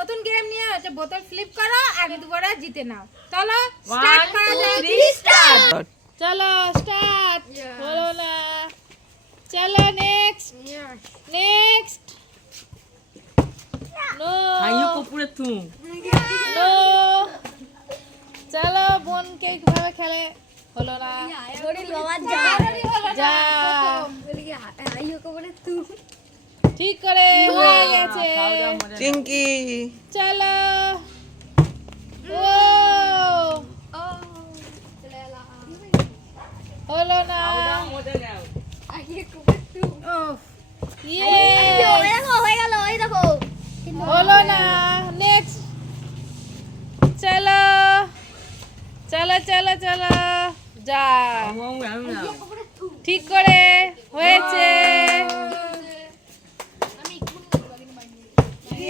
নতুন গেম নিয়ে হচ্ছে বোতল ফ্লিপ করো আর দুবারা জিতে নাও। চলো স্টার্ট করা যাক। চলো স্টার্ট। হলো না। চলো নেক্সট নেক্সট। নো আইও কপুরে তুই নো। চলো বোনকে কিভাবে খেলে হলো না। যা ঠিক করে হয়ে গেছে। চিঙ্কি চলো ও হলো না। হলো না। নেক্সট। চলো চলো চলো চলো যা ঠিক করে হয়েছে।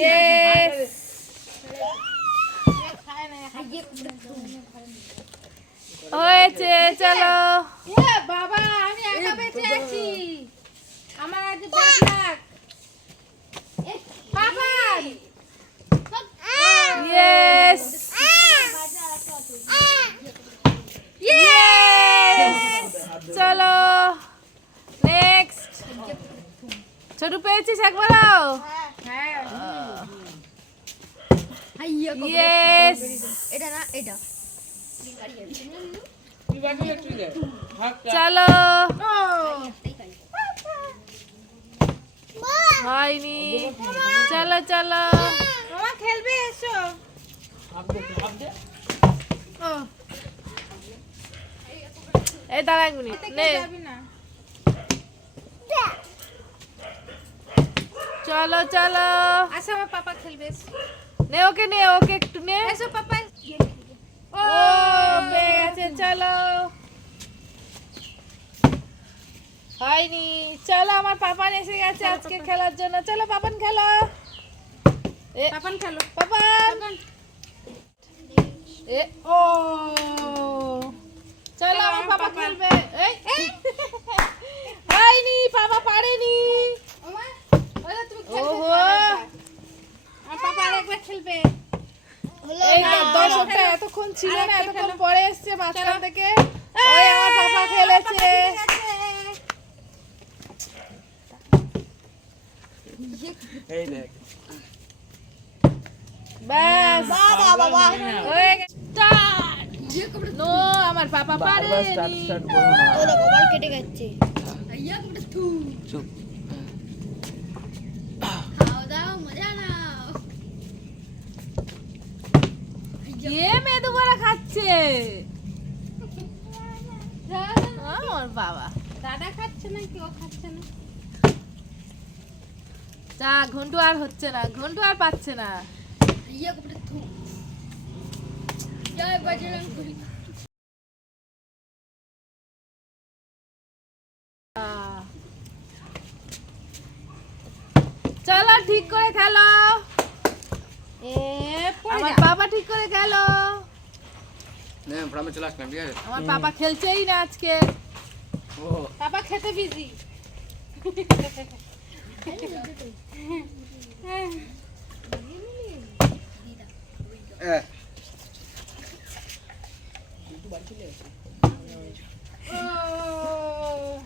Yes. হয়েছে চলো। বাবা আমি একা বেঁচে আছি। আমার আজ ব্যাড লাক। বাবা ইয়েস ইয়েস। চলো নেক্সট। ছোট পেয়েছিস একবারও? হ্যাঁ ইয়েস। এটা না এটা চলো হয়নি। চলো চলো মামা খেলবে এসো। এই দাঁড়া এক মিনিট নে। চলো চলো আচ্ছা আমার পাপা খেলবে। নে ওকে একটু নে। এসো পাপা। ও পেয়ে গেছে। চলো হয়নি। চলো আমার পাপান এসে গেছে আজকে খেলার জন্য। চলো পাপান খেলো। পাপান খেলো পাপান। ও চলো আমার পাপা খেলবে। হয়নি পাপা পারেনি। ওহো আমার পাপা আরেকবার খেলবে। এই দর্শকটা এতক্ষণ ছিল না, এতক্ষণ পরে এসছে মাঝখান থেকে। ওই আমার পাপা খেলেছে। এই দেখ ব্যাস হয়ে গেছে। স্টার্ট। নো আমার পাপা পারেনি। কপাল কেটে গেছে। চুপ খাও দাও মজা নাও। কে মেদু বড়া খাচ্ছে? আমার বাবা দাদা খাচ্ছে না কেউ খাচ্ছে না। যা ঘন্টু আর হচ্ছে না, ঘন্টু আর পাচ্ছে না। ইয়া কপড়ে থু জয় বজরঙ্গবলী। চলো ঠিক করে খেলো। আমার বাবা ঠিক করে গেল। চলে আসলাম ঠিক আছে। আমার বাবা খেলছেই না আজকে। ও বাবা খেতে বিজি।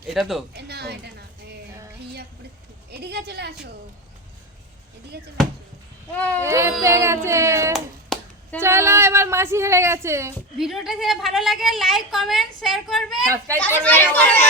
এটা তো না এটা না ইয়া কপড়ে থু। এদিকে চলে আসো, এদিকে চলে আসো। পেয়ে গেছে। চলো এবার মাসি হেরে গেছে। ভিডিওটা যদি ভালো লাগে লাইক কমেন্ট শেয়ার করবে, সাবস্ক্রাইব করবে।